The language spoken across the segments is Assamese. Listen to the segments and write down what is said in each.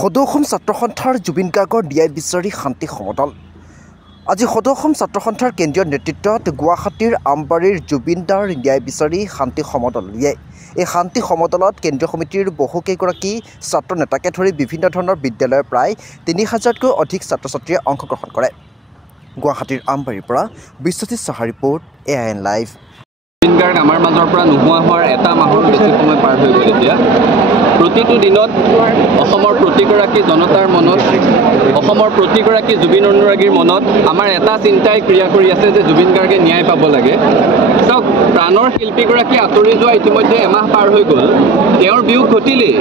সদৌ অসম ছাত্ৰ সন্থাৰ জুবিন গাৰ্গৰ ন্যায় বিচাৰি শান্তি সমদল। আজি সদৌ অসম ছাত্ৰ সন্থাৰ কেন্দ্ৰীয় নেতৃত্বত গুৱাহাটীৰ আমবাৰীৰ জুবিনদাৰ ন্যায় বিচাৰি শান্তি সমদল উলিয়ায়। এই শান্তি সমদলত কেন্দ্ৰীয় সমিতিৰ বহুকেইগৰাকী ছাত্ৰ নেতাকে ধৰি বিভিন্ন ধৰণৰ বিদ্যালয়ৰ প্ৰায় ৩,০০০তকৈ অধিক ছাত্ৰ ছাত্ৰীয়ে অংশগ্ৰহণ কৰে। গুৱাহাটীৰ আমবাৰীৰ পৰা Biswajit Saha report, AIN live. Zubeen Garg আমাৰ মাজৰ পৰা নোহোৱা হোৱাৰ এটা মাহৰ বেছি সময় পাৰ হৈ গ'ল। এতিয়া প্ৰতিটো দিনত অসমৰ প্ৰতিগৰাকী জনতাৰ মনত, অসমৰ প্ৰতিগৰাকী জুবিন অনুৰাগীৰ মনত আমাৰ এটা চিন্তাই ক্ৰিয়া কৰি আছে যে জুবিন গাৰ্গে ন্যায় পাব লাগে। চাওক, প্ৰাণৰ শিল্পীগৰাকী আঁতৰি যোৱা ইতিমধ্যে এমাহ পাৰ হৈ গ'ল। তেওঁৰ বিয়োগ ঘটিলেই,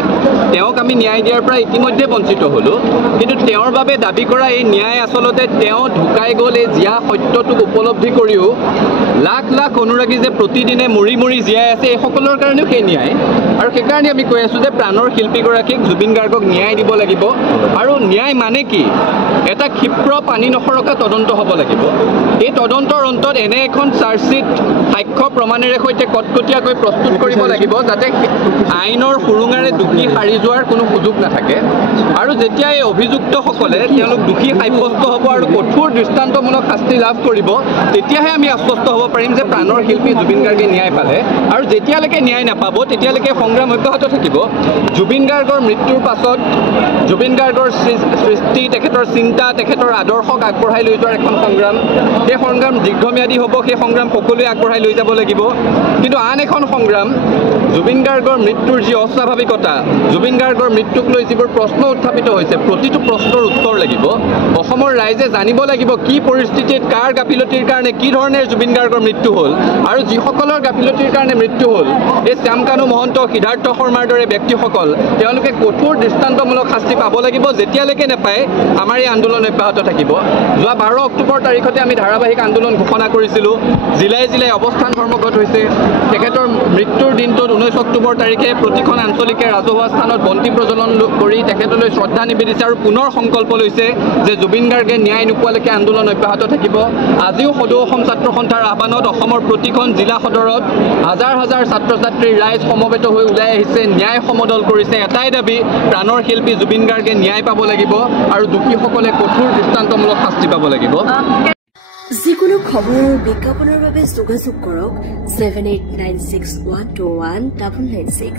তেওঁক আমি ন্যায় দিয়াৰ পৰা ইতিমধ্যে বঞ্চিত হ'লোঁ। কিন্তু তেওঁৰ বাবে দাবী কৰা এই ন্যায় আচলতে তেওঁ ঢুকাই গ'ল এই জীয়া সত্যটোক উপলব্ধি কৰিও লাখ লাখ অনুৰাগী যে প্ৰতিদিনে মৰি মৰি জীয়াই আছে, এই সকলৰ কাৰণেও সেই ন্যায়। আৰু সেইকাৰণে আমি কৈ আছোঁ যে প্ৰাণৰ শিল্পীগৰাকীক জুবিন গাৰ্গক ন্যায় দিব লাগিব। আৰু ন্যায় মানে কি? এটা ক্ষিপ্ৰ পানী নসৰকা তদন্ত হ'ব লাগিব। এই তদন্তৰ অন্তত এনে এখন চাৰ্জশ্বীট সাক্ষ্য প্ৰমাণেৰে সৈতে কটকটীয়াকৈ প্ৰস্তুত কৰিব লাগিব, যাতে আইনৰ সুৰুঙাৰে দোষী সাৰি যোৱাৰ কোনো সুযোগ নাথাকে। আৰু যেতিয়া এই অভিযুক্তসকলে তেওঁলোক দোষী সাব্যস্ত হ'ব আৰু কঠোৰ দৃষ্টান্তমূলক শাস্তি লাভ কৰিব, তেতিয়াহে আমি আশ্বস্ত হ'ব পাৰিম যে প্ৰাণৰ শিল্পী জুবিন গাৰ্গে ন্যায় পালে। আৰু যেতিয়ালৈকে ন্যায় নাপাব তেতিয়ালৈকে সংগ্ৰাম অব্যাহত থাকিব। জুবিন গাৰ্গৰ মৃত্যুৰ পাছত জুবিন গাৰ্গৰ সৃষ্টি, তেখেতৰ চিন্তা, তেখেতৰ আদৰ্শক আগবঢ়াই লৈ যোৱাৰ এখন সংগ্ৰাম, সেই সংগ্ৰাম দীৰ্ঘম্যাদী হ'ব। সেই সংগ্ৰাম সকলোৱে আগবঢ়াই লৈ যাব লাগিব। কিন্তু আন এখন সংগ্ৰাম, জুবিন গাৰ্গৰ মৃত্যুৰ যি অস্বাভাৱিকতা, জুবিন গাৰ্গৰ মৃত্যুক লৈ যিবোৰ প্ৰশ্ন উত্থাপিত হৈছে, প্ৰতিটো প্ৰশ্নৰ উত্তৰ লাগিব। অসমৰ ৰাইজে জানিব লাগিব কি পৰিস্থিতিত, কাৰ গাফিলতিৰ কাৰণে, কি ধৰণে জুবিন গাৰ্গৰ মৃত্যু হ'ল। আৰু যিসকলৰ গাফিলতিৰ কাৰণে মৃত্যু হ'ল, এই শ্যামকানু মহন্ত, সিদ্ধাৰ্থ শৰ্মাৰ দৰে ব্যক্তিসকল, তেওঁলোকে কঠোৰ দৃষ্টান্তমূলক শাস্তি পাব লাগিব। যেতিয়ালৈকে নাপায় আমাৰ এই আন্দোলন অব্যাহত থাকিব। যোৱা 12 অক্টোবৰ তাৰিখতে আমি ধাৰাবাহিক আন্দোলন ঘোষণা কৰিছিলোঁ। জিলাই জিলাই অৱস্থান ধৰ্মঘট হৈছে। তেখেতৰ মৃত্যুৰ দিনটোত 19 অক্টোবৰ তাৰিখে প্ৰতিখন আঞ্চলিকে ৰাজহুৱা স্থানত বন্তি প্ৰজ্বলন কৰি তেখেতলৈ শ্ৰদ্ধা নিবেদিছে আৰু পুনৰ সংকল্প লৈছে যে জুবিন গাৰ্গে ন্যায় নোপোৱালৈকে আন্দোলন অব্যাহত থাকিব। আজিও সদৌ অসম ছাত্ৰ সন্থাৰ আহ্বানত অসমৰ প্ৰতিখন জিলা সদৰত হাজাৰ হাজাৰ ছাত্ৰ ছাত্ৰীৰ ৰাইজ সমবেত হৈ ওলাই আহিছে, ন্যায় সমদল কৰিছে। এটাই দাবী, প্ৰাণৰ শিল্পী জুবিন গাৰ্গে ন্যায় পাব লাগিব আৰু দোষীসকলে কঠোৰ দৃষ্টান্তমূলক শাস্তি পাব লাগিব। যিকোনো খবৰ বিজ্ঞাপনৰ বাবে যোগাযোগ কৰক 7896121996।